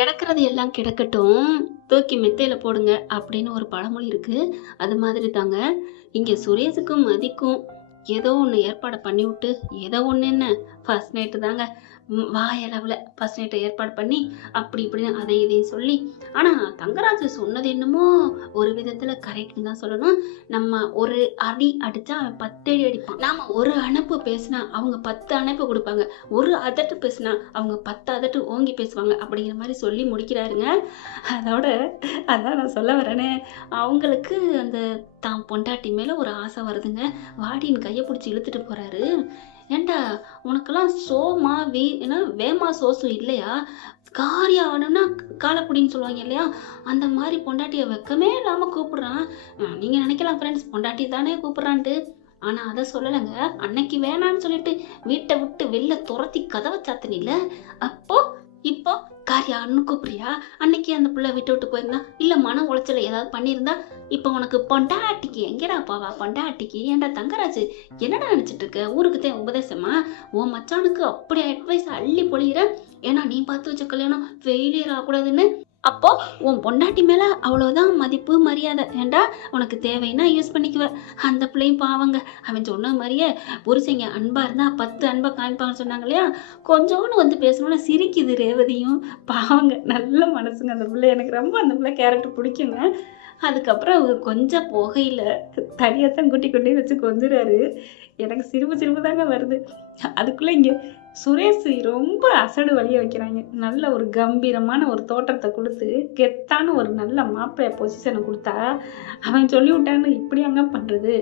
கிடக்கிறது எல்லாம் கிடக்கட்டும், தூக்கி மெத்தையில போடுங்க அப்படின்னு ஒரு பழமொழி இருக்கு. அது மாதிரி தாங்க. இங்க சுரேஷுக்கும் மதிக்கும் ஏதோ ஒண்ணு ஏற்பாடு பண்ணிவுட்டு, ஏதோ ஒண்ணு என்ன ஃபர்ஸ்ட் நைட்டு தாங்க. வாயளவுல ஃபர்ஸ்ட் நைட்ட ஏற்பாடு பண்ணி, அப்படி இப்படின்னு அதை இதையும் சொல்லி, ஆனா தங்கராஜு சொன்னது என்னமோ ஒரு விதத்துல கரெக்ட்ன்னு தான் சொல்லணும். நம்ம ஒரு அடி அடிச்சா அவன் 10 அடி அடிப்பான். நாம ஒரு அணைப்பு பேசினா அவங்க 10 அணைப்பு கொடுப்பாங்க. ஒரு அதட்டு பேசினா அவங்க 10 அதட்டு ஓங்கி பேசுவாங்க அப்படிங்கிற மாதிரி சொல்லி முடிக்கிறாருங்க. அதோட அதான் நான் சொல்ல வரேனே, அவங்களுக்கு அந்த தான் பொண்டாட்டி மேல ஒரு ஆசை வருதுங்க. வாடின்னு கையை பிடிச்சி இழுத்துட்டு போறாரு. ஏண்டா உனக்கெல்லாம் சோமா ஏன்னா வேமா சோசு இல்லையா? காரியம் ஆகணும்னா காலப்புடின்னு சொல்லுவாங்க இல்லையா? அந்த மாதிரி பொண்டாட்டியை வெக்கமே இல்லாம கூப்பிடுறான். நீங்க நினைக்கலாம் ஃப்ரெண்ட்ஸ், பொண்டாட்டி தானே கூப்பிடுறான்ட்டு. ஆனா அதை சொல்லலைங்க. அன்னைக்கு வேணான்னு சொல்லிட்டு வீட்டை விட்டு வெளில துரத்தி கதவை சாத்தினில, அப்போ இப்போ காரியான்னு கூப்பிடுறியா? அன்னைக்கு அந்த பிள்ளை விட்டு விட்டு போயிருந்தா, இல்ல மன உளைச்சல ஏதாவது பண்ணியிருந்தா, இப்போ உனக்கு பொண்டாட்டிக்கு எங்கடா பாவா? பொண்டாட்டிக்கு ஏன்டா தங்கராஜு என்னடா நினைச்சிட்டு இருக்க? ஊருக்கு தான் உபதேசமா? உன் மச்சானுக்கு அப்படி அட்வைஸ் அள்ளி பொழிகிற. ஏன்னா நீ பார்த்து வச்ச கல்யாணம் ஃபெயிலியர் ஆகக்கூடாதுன்னு. அப்போ உன் பொண்டாட்டி மேல அவ்வளவுதான் மதிப்பு மரியாதை. ஏண்டா உனக்கு தேவைன்னா யூஸ் பண்ணிக்குவ. அந்த பிள்ளையும் பாவங்க, அவன் சொன்ன மாதிரியே புருஷங்க அன்பா இருந்தா 10 அன்பை காமிப்பாங்கன்னு சொன்னாங்க இல்லையா? கொஞ்சோன்னு வந்து பேசணும்னா சிரிக்குது ரேவதியும். பாவங்க, நல்ல மனசுங்க அந்த பிள்ளை. எனக்கு ரொம்ப அந்த பிள்ளை கேரக்டர் பிடிக்குங்க. அதுக்கப்புறம் அவர் கொஞ்சம் போகையில் தனியாத்தான் கூட்டி கொண்டே வச்சு கொஞ்சுறாரு. எனக்கு சிரிப்பு சிரிப்பு தாங்க வருது. அதுக்குள்ளே இங்கே சுரேஷ் ரொம்ப அசடு வழிய வைக்கிறாங்க. நல்ல ஒரு கம்பீரமான ஒரு தோற்றத்தை கொடுத்து கெத்தான ஒரு நல்ல மாப்பிள்ளை பொசிஷனை கொடுத்தா அவன் சொல்லி விட்டான்னு இப்படி அங்க பண்றது.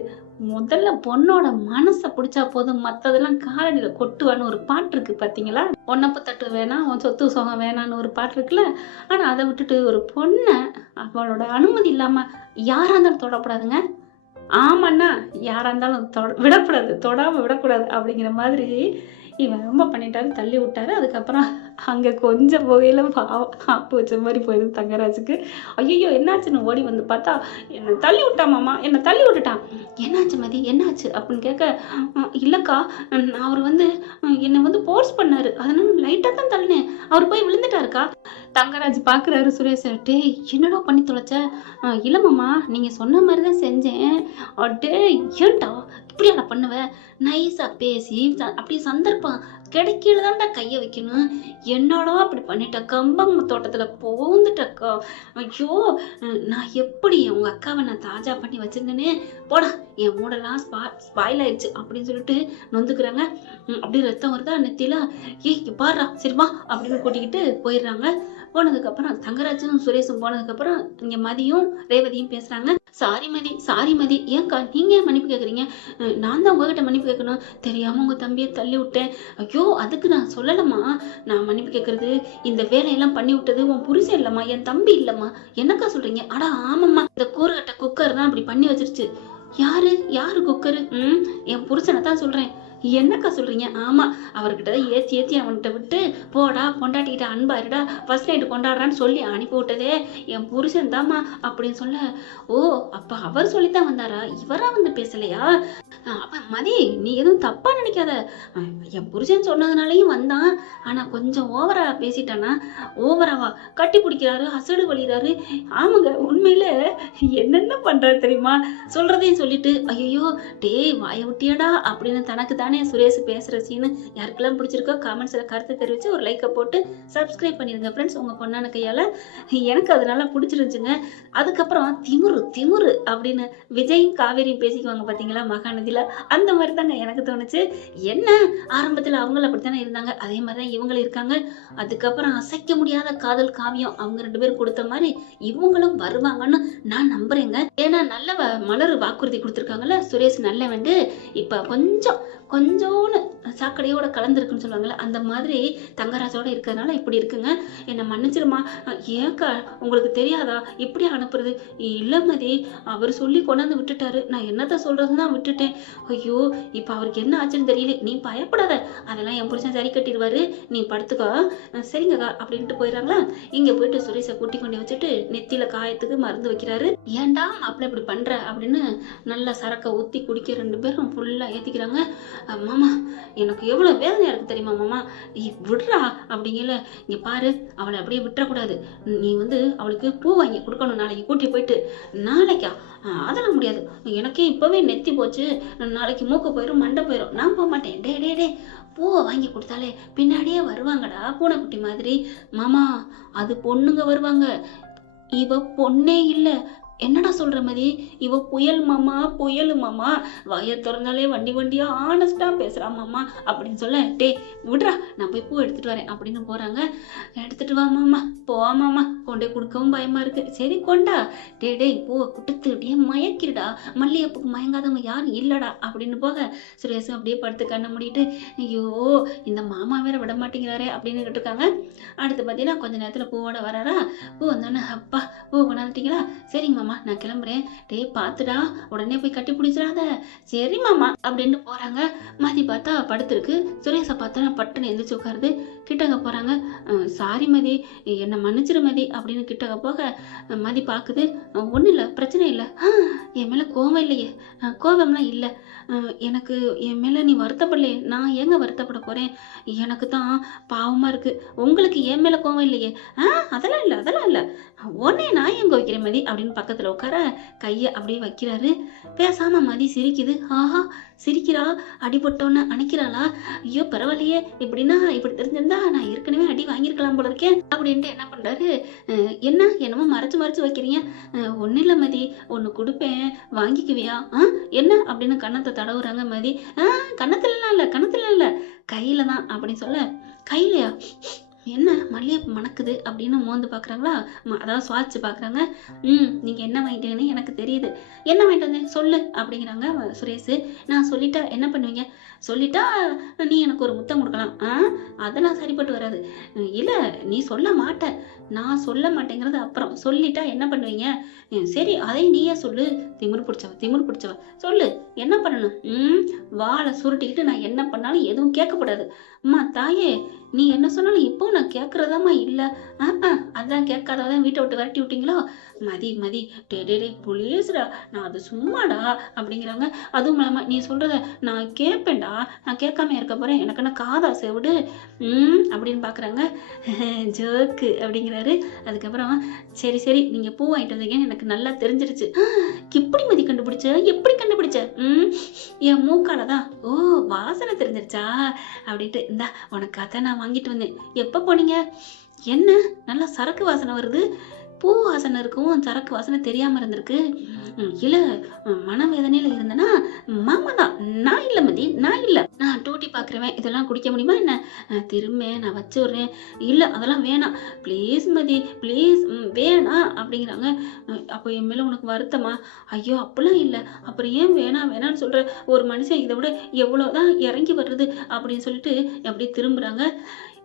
முதல்ல பொண்ணோட மனசை பிடிச்சா போதும், மற்றதெல்லாம் காலடியில் கொட்டுவான்னு ஒரு பாட்டு இருக்கு பார்த்தீங்களா? பொண்ணப்ப தட்டு வேணாம், உன் சொத்து சுகம் வேணான்னு ஒரு பாட்டு இருக்குல்ல. ஆனால் அதை விட்டுட்டு ஒரு பொண்ணை அவளோட அனுமதி இல்லாமல் யாராக இருந்தாலும் தொடக்கூடாதுங்க. ஆமாண்ணா, யாராக இருந்தாலும் விடக்கூடாது, தொடாமல் விடக்கூடாது அப்படிங்கிற மாதிரி இவன் ரொம்ப பண்ணிட்டாரு, தள்ளி விட்டாரு. அதுக்கப்புறம் அங்கே கொஞ்சம் போகையில் ஆப்பு வச்ச மாதிரி போயிடுது தங்கராஜுக்கு. ஐயோ என்னாச்சுன்னு ஓடி வந்து பார்த்தா, என்னை தள்ளி விட்டான் மாமா, என்னை தள்ளி விட்டுட்டான். என்னாச்சு மதி, என்னாச்சு அப்படின்னு கேட்க, இல்லைக்கா அவர் என்னை போர்ஸ் பண்ணாரு, அதனால லைட்டாக தான் தள்ளினேன், அவர் போய் விழுந்துட்டாருக்கா. தங்கராஜ் பார்க்குறாரு சுரேஷ். டே என்னடா பண்ணி தொலைச்ச? இல்லைம்மாம்மா, நீங்கள் சொன்ன மாதிரி தான் செஞ்சேன். அட்டே ஏன்டா இப்படியாடா பண்ணுவ? நைஸாக பேசி அப்படியே சந்தர்ப்பம் கிடைக்கல தான்டா கையை வைக்கணும். என்னடா அப்படி பண்ணிட்ட? கம்பம் தோட்டத்தில் போந்துட்டக்கா. ஐயோ, நான் எப்படி உங்கள் அக்காவை நான் தாஜா பண்ணி வச்சிருந்தேனே, போடா என் மூடெல்லாம் ஸ்பாயில் ஆயிடுச்சு அப்படின்னு சொல்லிட்டு நொந்துக்கிறாங்க. அப்படி ரத்தம் வருதா நெத்தியில. பாடுறா சரிவா அப்படின்னு கூட்டிக்கிட்டு போயிடுறாங்க. போனதுக்கப்புறம் தங்கராஜும் சுரேஷும் போனதுக்கப்புறம் இங்கே மதியும் ரேவதியும் பேசுகிறாங்க. சாரி மதி, ஏன்க்கா நீங்க ஏன் மன்னிப்பு கேட்குறீங்க? நான் தான் உங்ககிட்ட மன்னிப்பு கேட்கணும், தெரியாமல் உங்கள் தம்பியை தள்ளி விட்டேன். ஐயோ அதுக்கு நான் சொல்லலம்மா, நான் மன்னிப்பு கேட்கறது இந்த வேலையெல்லாம் பண்ணி விட்டது உன் புருஷன் இல்லைம்மா, என் தம்பி இல்லைம்மா. என்னக்கா சொல்கிறீங்க? அடா ஆமாம்மா, இந்த கூறுகட்ட குக்கர் தான் அப்படி பண்ணி வச்சிருச்சு. யாரு குக்கரு? என் புருஷனை தான் சொல்கிறேன். என்னக்கா சொல்றீங்க? ஆமா, அவர்கிட்ட ஏத்தி அவன்கிட்ட விட்டு போடா பொண்டாட்டிக்கிட்ட அன்பாருடா ஃபர்ஸ்ட் நைட்டு கொண்டாடுறான்னு சொல்லி அனுப்பி விட்டதே என் புருஷன் தாமா அப்படின்னு சொல்ல, ஓ அப்ப அவர் சொல்லித்தான் வந்தாரா, இவரா பேசலையா? அப்ப மதி நீ எதுவும் தப்பா நினைக்காத, என் புருஷன் சொன்னதுனாலையும் வந்தான், ஆனா கொஞ்சம் ஓவரா பேசிட்டானா? ஓவராவா? கட்டி பிடிக்கிறாரு, அசடு வலிறாரு. ஆமாங்க, உண்மையில என்னென்ன பண்றாரு தெரியுமா? சொல்றதையும் சொல்லிட்டு ஐயோ டே வாய விட்டியடா அப்படின்னு தனக்கு தானே சுரேஷ் பேசுற சீனு யாருக்கெல்லாம் பிடிச்சிருக்கோ கமெண்ட்ஸ்ல கருத்து தெரிவிச்சு ஒரு லைக்கை போட்டு சப்ஸ்கிரைப் பண்ணிருங்க ஃப்ரெண்ட்ஸ், உங்க பொண்ணான கையால. எனக்கு அதனால பிடிச்சிருந்துச்சுங்க. அதுக்கப்புறம் திமுரு அப்படின்னு விஜயும் காவேரியும் பேசிக்குவாங்க பாத்தீங்களா மகாநதியில, அந்த மாதிரி தாங்க எனக்கு தோணுச்சு. என்ன ஆரம்பத்துல அவங்களும் அப்படித்தானே இருந்தாங்க, அதே மாதிரிதான் இவங்களும் இருக்காங்க. அதுக்கப்புறம் அசைக்க முடியாத காதல் காவியம் அவங்க 2 பேரும் கொடுத்த மாதிரி இவங்களும் வருவாங்கன்னு நான் நம்புறேங்க. ஏன்னா நல்ல மலர் வாக்குறுதி கொடுத்துருக்காங்கல்ல சுரேஷ் நல்லவண்டு. இப்ப கொஞ்சோன்னு சாக்கடையோட கலந்துருக்குன்னு சொல்லுவாங்கல்ல, அந்த மாதிரி தங்கராஜோட இருக்கிறதுனால இப்படி இருக்குங்க. என்னை மன்னிச்சிருமா. ஏக்கா உங்களுக்கு தெரியாதா இப்படி அனுப்புறது? இல்லை மதி, அவர் சொல்லி கொண்டாந்து விட்டுட்டாரு, நான் என்னத்த சொல்றதுன்னு தான் விட்டுட்டேன். ஐயோ இப்போ அவருக்கு என்ன ஆச்சுன்னு தெரியல, நீ பயப்படாத, அதெல்லாம் என் புருஷன் சரி கட்டிடுவாரு, நீ படுத்துக்கோ. சரிங்கக்கா அப்படின்ட்டு போயிடறாங்களா. இங்க போயிட்டு சுரேஷை கூட்டி கொண்டு வச்சுட்டு நெத்தியில காயத்துக்கு மருந்து வைக்கிறாரு. ஏன்டா மாப்பிள்ள இப்படி பண்ற அப்படின்னு நல்லா சரக்கை ஊத்தி குடிக்க 2 பேரும் ஃபுல்லா ஏத்திக்கிறாங்க. மாமா எனக்கு எவ்வளோ வேதனையாக இருக்குது தெரியுமா மாமா, விட்றா அப்படிங்கல. இங்கே பாரு, அவளை அப்படியே விட்டுறக்கூடாது. நீ வந்து அவளுக்கு பூ வாங்கி கொடுக்கணும் நாளைக்கு கூட்டி போயிட்டு. நாளைக்கா? அதெல்லாம் முடியாது, எனக்கே இப்போவே நெத்தி போச்சு, நாளைக்கு மூக்கு போயிடும் மண்டை போயிடும், நான் போக மாட்டேன். டே டே டே பூவை வாங்கி கொடுத்தாலே பின்னாடியே வருவாங்கடா பூனைக்குட்டி மாதிரி. மாமா அது பொண்ணுங்க வருவாங்க, இவ பொண்ணே இல்லை. என்னடா சொல்ற மாதிரி, இவ புயல் மாமா, புயலு மாமா, வாயை திறந்தாலே வண்டி வண்டியா ஆனஸ்டா பேசுறா மாமா அப்படின்னு சொல்ல, டே விட்றா நான் போய் பூ எடுத்துட்டு வரேன் அப்படின்னு போறாங்க. எடுத்துட்டு வா மாமா, போவா மாமா, கொண்டே கொடுக்கவும் பயமா இருக்கு. சரி கொண்டா. டே டே பூவை கொடுத்து அப்படியே மயக்கிடுடா, மல்லிகைப்பூக்கு மயங்காதவங்க யாரும் இல்லடா அப்படின்னு போக, சுரேஷும் அப்படியே படுத்து கண்ணை மூடிட்டு, ஐயோ இந்த மாமா வேற விட மாட்டேங்கிறாரே அப்படின்னு இருக்காங்க. அடுத்து பார்த்தீங்கன்னா கொஞ்ச நேரத்துல பூவோட வராரா. பூ வந்தோன்னே, அப்பா பூ கொண்டாந்துட்டீங்களா, சரிங்க மாமா நான் கிளம்புறேன். டே பார்த்துடா உடனே போய் கட்டி பிடிச்சிடாத. சரி மாமா அப்படின்னு போறாங்க. மதி பார்த்தா படுத்துருக்கு. சுரேஷை பார்த்தா பட்டுன்னு எந்திரிச்சு உட்காருது. கிட்டக்க போறாங்க. சாரி மதி, என்னை மன்னிச்சிரு மதி அப்படின்னு கிட்டக்க போக, மதி பார்க்குது. ஒன்றும் இல்லை, பிரச்சனை இல்லை, என் மேலே கோவம் இல்லையே, கோவம்லாம் இல்லை, எனக்கு என் மேலே நீ வருத்தப்படலையே, நான் ஏங்க வருத்தப்பட போகிறேன், எனக்கு தான் பாவமாக இருக்குது, உங்களுக்கு என் மேலே கோவம் இல்லையே. அதெல்லாம் இல்லை, அதெல்லாம் இல்லை, உடனே நான் எங்க வைக்கிறேன் மதி அப்படின்னு பக்கத்தில் உட்கார கையை அப்படியே வைக்கிறாரு. பேசாம மதி சிரிக்குது. ஆஹா சிரிக்கிறா, அடிபட்டோன்னு அணைக்கிறாளா, ஐயோ பரவாயில்லையே, இப்படின்னா இப்படி தெரிஞ்சிருந்தா நான் ஏற்கனவே அடி வாங்கியிருக்கலாம் போல இருக்கேன் அப்படின்ட்டு என்ன பண்றாரு, என்ன என்னமோ மறைச்சு மறைச்சு வைக்கிறீங்க, ஒன்றும் இல்லை மதி, ஒன்று கொடுப்பேன் வாங்கிக்குவியா, என்ன அப்படின்னு கன்னத்தை தடவுறாங்க மதி. கன்னத்துலலாம் இல்லை, கன்னத்துல இல்லை, கையில தான் அப்படின்னு சொல்ல, கையிலையா, என்ன மல்லிகைப்பூ மணக்குது அப்படின்னு மோந்து பார்க்குறாங்களா, அதாவது சுவாச்சு பார்க்குறாங்க. நீங்கள் என்ன வாங்கிட்டீங்கன்னு எனக்கு தெரியுது, என்ன வாங்கிட்டு வந்தேன் சொல்லு அப்படிங்கிறாங்க சுரேஷ். நான் சொல்லிட்டா என்ன பண்ணுவீங்க, சொல்லிட்டா நீ எனக்கு ஒரு முத்தம் கொடுக்கலாம். அதெல்லாம் சரிப்பட்டு வராது. இல்லை நீ சொல்ல மாட்ட, நான் சொல்ல மாட்டேங்கிறது அப்புறம், சொல்லிட்டா என்ன பண்ணுவீங்க, சரி அதை நீயே சொல்லு, திமிரு பிடிச்சவ திமிரு பிடிச்சவ, சொல்லு என்ன பண்ணணும். வாழை சுருட்டிக்கிட்டு நான் என்ன பண்ணாலும் எதுவும் கேட்கக்கூடாது. அம்மா தாயே நீ என்ன சொன்னாலும் இப்போ நான் கேட்கறதாம்மா இல்லை, அதான் கேட்காததான் வீட்டை விட்டு விரட்டி விட்டீங்களோ. மதி மதி டே டே டே புளீஸ்டா, நான் அது சும்மாடா அப்படிங்கிறாங்க. அதுவும் இல்லாம நீ சொல்றத நான் கேட்பேன்டா, நான் கேட்காம இருக்க போறேன், எனக்கு என்ன காதா செவிடு அப்படின்னு பாக்குறாங்க. ஜோக்கு அப்படிங்கிறாரு. அதுக்கப்புறம் சரி சரி நீங்க பூ வாங்கிட்டு வந்தீங்கன்னு எனக்கு நல்லா தெரிஞ்சிருச்சு, எப்படி மதி கண்டுபிடிச்ச, எப்படி கண்டுபிடிச்ச, என் மூக்காலதான், ஓ வாசனை தெரிஞ்சிருச்சா அப்படின்ட்டு, இந்தா உனக்கு அதை நான் வாங்கிட்டு வந்தேன், எப்ப போனீங்க, என்ன நல்லா சரக்கு வாசனை வருது, பூ வாசனை இருக்கும் சரக்கு வாசனை தெரியாம இருந்திருக்கு. இல்ல மனவேதனையில இருந்தேன்னா மாமா தான், நான் இல்ல மதி, நான் இல்ல, நான் டூட்டி பாக்குறேன், இதெல்லாம் குடிக்க முடியுமா என்ன, திரும்ப நான் வச்சு விடுறேன், இல்ல அதெல்லாம் வேணாம் ப்ளீஸ் மதி ப்ளீஸ், வேணாம் அப்படிங்கிறாங்க. அப்போ என் மேல உனக்கு வருத்தமா, ஐயோ அப்படிலாம் இல்லை, அப்புறம் ஏன் வேணாம் வேணான்னு சொல்ற, ஒரு மனுஷன் இதை விட எவ்வளவுதான் இறங்கி வர்றது அப்படின்னு சொல்லிட்டு அப்படியே திரும்புறாங்க.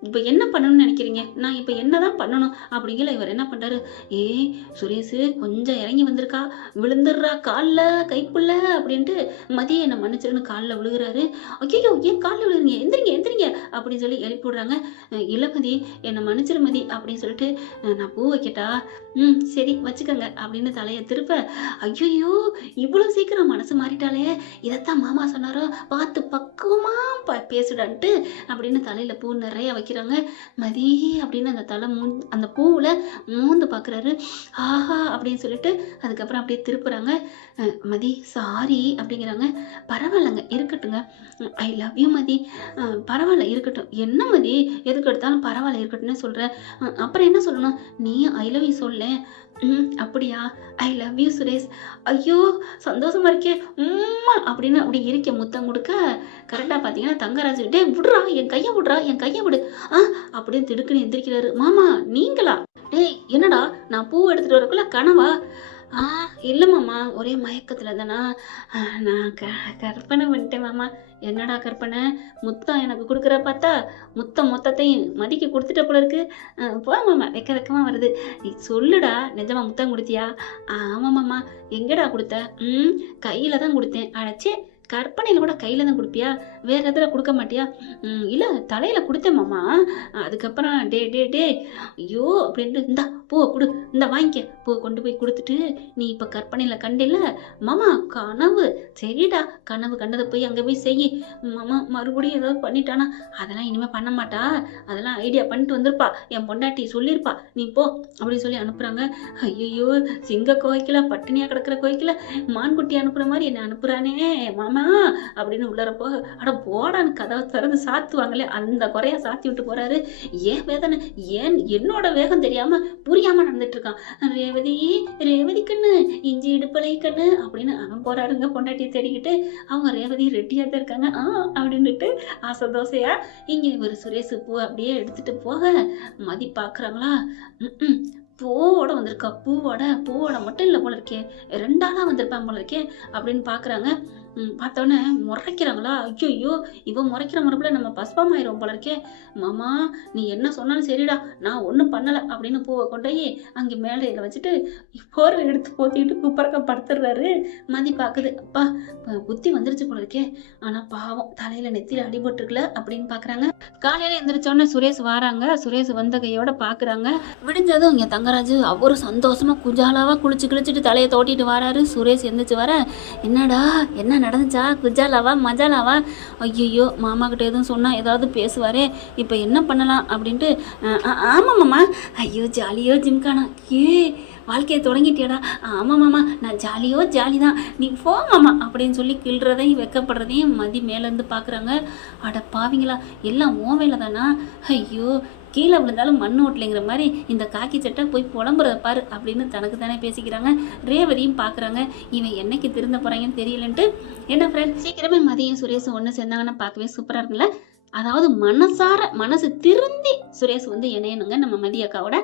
இப்போ என்ன பண்ணணும்னு நினைக்கிறீங்க, நான் இப்போ என்னதான் பண்ணணும் அப்படிங்கிற இவர் என்ன பண்றாரு, சுரேஷ் கொஞ்சம் இறங்கி வந்திருக்கா, விழுந்துடுறா காலில் கைப்புள்ள அப்படின்ட்டு, மதியம் என்னை மன்னிச்சிருன்னு காலில் விழுகிறாரு. ஐயோ ஏன் காலில் விழுகிறீங்க, எந்திரிங்க எந்திரிங்க அப்படின்னு சொல்லி எழுப்பி விடுறாங்க. இளமதி என்னை மன்னிச்சிரு மதி அப்படின்னு சொல்லிட்டு, நான் பூ வைக்கட்டா, சரி வச்சுக்கோங்க அப்படின்னு தலையை திருப்ப, ஐயோ இவ்வளோ சீக்கிரம் மனசு மாறிட்டாலே, இதைத்தான் மாமா சொன்னாரோ, பார்த்து பக்குவமா பேசுடான்ட்டு அப்படின்னு தலையில பூ நிறைய வைக்கிறாங்க. மதி அப்படின்னு அந்த தலை அந்த பூவுல மூந்து பாக்குறாரு. ஆஹா அப்படின்னு சொல்லிட்டு அதுக்கப்புறம் அப்படியே திருப்புறாங்க. மதி சாரி அப்படிங்கிறாங்க. பரவாயில்லங்க இருக்கட்டுங்க, ஐ லவ் யூ மதி, பரவாயில்ல இருக்கட்டும், என்ன மதி எதுக்கு எடுத்தாலும் பரவாயில்ல இருக்கட்டும்னு சொல்ற, அப்புறம் என்ன சொல்லணும், நீ ஐ லவ் யூ சொல்ல, அப்படியா, ஐ லவ் யூ சுரேஷ், ஐயோ சந்தோஷமா இருக்கே அப்படின்னு அப்படி இருக்க முத்தம் கொடுக்க, கரெக்டா பாத்தீங்கன்னா தங்கராஜ் டே விடுறா என் கையை விடுறா என் கையை விடு அப்படின்னு திடுக்குன்னு எந்திரிக்கிறாரு. மாமா நீங்களா, டேய் என்னடா நான் பூ எடுத்துட்டு வரக்குள்ள கனவா, இல்லை மாமா ஒரே மயக்கத்துல தானா, நான் கற்பனை பண்ணிட்டேன் மாமா. என்னடா கற்பனை, முத்தம் எனக்கு கொடுக்குற பார்த்தா முத்தம் மொத்தத்தையும் மதிக்கு கொடுத்துட்ட போல இருக்கு, போ மாமா வெக்க வெக்கமா வருது, நீ சொல்லுடா நிஜமா முத்தம் கொடுத்தியா, ஆமா மாமா எங்கடா கொடுத்த, கையில தான் கொடுத்தேன், அடைச்சே கற்பனையில் கூட கையில் தான் கொடுப்பியா, வேற எதில் கொடுக்க மாட்டியா? இல்லை தலையில் கொடுத்தேன் மாமா. அதுக்கப்புறம் டே டே டே ஐயோ அப்படின்ட்டு இந்தா பூவை கொடு, இந்த வாங்கிக்க, பூவை கொண்டு போய் கொடுத்துட்டு நீ இப்போ கற்பனையில் கண்டில்ல மாமா கனவு, சரிடா கனவு கண்டதை போய் அங்கே போய் செய் மாமா. மறுபடியும் ஏதாவது பண்ணிட்டானா? அதெல்லாம் இனிமேல் பண்ண மாட்டா, அதெல்லாம் ஐடியா பண்ணிட்டு வந்திருப்பா, என் பொண்டாட்டி சொல்லியிருப்பா, நீ போ அப்படின்னு சொல்லி அனுப்புகிறாங்க. ஐயோ சிங்க கோய்க்கல, பட்டினியாக கிடக்கிற கோய்க்கல, மான்குட்டி அனுப்புகிற மாதிரி என்னை அனுப்புகிறானே மாமா அப்படின்னு உள்ளறப்போ அட போடான்னு கதவை திறந்து சாத்துவாங்களே அந்த குறையா சாத்தி விட்டு போறாரு. ஏன் வேதனை, ஏன் என்னோட வேகம் தெரியாம புரியாம நடந்துட்டு இருக்கான். ரேவதி ரேவதி கண்ணு, இஞ்சி இடுப்பலை கண்ணு அப்படின்னு அவன் போறாருங்க பொண்டாட்டியை தேடிக்கிட்டு. அவங்க ரேவதி ரெட்டியா தான் இருக்காங்க அப்படின்னுட்டு ஆசை தோசையா இங்க இவர் சுரேஷ் பூ அப்படியே எடுத்துட்டு போக மதி பாக்குறாங்களா, பூவோட வந்திருக்கா, பூவோட மட்டும் இல்லை போல இருக்கே, 2 ஆளா வந்திருப்பாங்க போல இருக்கே அப்படின்னு பாக்குறாங்க. பார்த்தோன்னே முறைக்கிறாங்களா, ஐயோ இவன் முறைக்கிற முறைப்புல நம்ம பஸ்பமாயிரும் போல இருக்கே. மாமா நீ என்ன சொன்னாலும் சரிடா, நான் ஒன்றும் பண்ணலை அப்படின்னு பூவை கொண்டு போய் அங்கே மேலையில் வச்சுட்டு போர்வை எடுத்து போத்திக்கிட்டு குப்பறக்க படுத்துடுறாரு. மதி பார்க்குது, அப்பா புத்தி வந்துருச்சு போல இருக்கே, ஆனால் பாவம் தலையில் நெத்தியில் அடிபட்டுருக்குல அப்படின்னு பார்க்குறாங்க. காலையில் எந்திரிச்சோடனே சுரேஷ் வராங்க. சுரேஷ் வந்த கையோட பார்க்குறாங்க. விடிஞ்சதும் இங்கே தங்கராஜு அவரும் சந்தோஷமாக குஜாலாவாக குளிச்சுட்டு தலையை தோட்டிட்டு வராரு. சுரேஷ் எந்திரிச்சு வர, என்னடா என்ன நடந்துச்சா, குஜாலாவா மஜாலாவா? ஐயோ மாமா கிட்ட எதுவும் சொன்னால் ஏதாவது பேசுவாரே, இப்போ என்ன பண்ணலாம் அப்படின்ட்டு. ஆமாம் மாமா. ஐயோ ஜாலியோ ஜிம்கானா, வாழ்க்கையை தொடங்கிட்டியடா. ஆமாம் மாமா நான் ஜாலி தான், நீ போ மாமா அப்படின்னு சொல்லி கிள்றதையும் வெக்கப்படுறதையும் மதி மேலேருந்து பார்க்குறாங்க. அட பாவிங்களா, எல்லாம் ஓ வேலை தானா? ஐயோ கீழே விழுந்தாலும் மண் ஓட்டலைங்கிற மாதிரி இந்த காக்கி சட்டை போய் புலம்புறத பாரு அப்படின்னு தனக்கு தானே பேசிக்கிறாங்க. ரேவதியும் பார்க்குறாங்க, இவன் என்னைக்கு திருந்த போகிறாங்கன்னு தெரியலன்ட்டு. என்ன ஃப்ரெண்ட், சீக்கிரமே மதியம் சுரேஷ் ஒன்று சேர்ந்தாங்கன்னா பார்க்கவே சூப்பராக இருக்குல்ல. அதாவது மனசு திருந்தி சுரேஷ் இணையணுங்க நம்ம மதி அக்காவோட.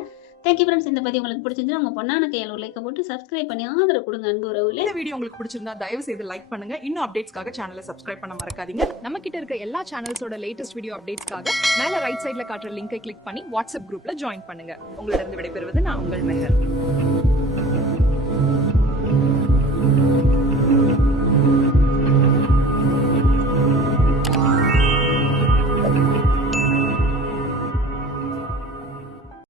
Thank you friends. இந்த பதிவு உங்களுக்கு பிடிச்சிருந்தா உங்க பொண்ணான கையால் ஒரு லைக்கை போட்டு சப்ஸ்கிரைப் பண்ணி ஆதரவு கொடுங்க அன்பு உறவுகளே. இந்த வீடியோ உங்களுக்கு பிடிச்சிருந்தா தயவு செய்து லைக் பண்ணுங்க. இன்னும் அப்டேட்ஸ்க்காக சேனலை சப்ஸ்கிரைப் பண்ண மறக்காதீங்க. நம்ம கிட்ட இருக்க எல்லா சேனல்ஸோட லேட்டஸ்ட் வீடியோ அப்டேட்ஸ்க்காக மேல ரைட் சைடுல காட்டுற லிங்கை கிளிக் பண்ணி வாட்ஸ்அப் குரூப்ல ஜாயின் பண்ணுங்க. உங்களிடம் விடைபெறுவது நான் உங்கள் மெஹர்.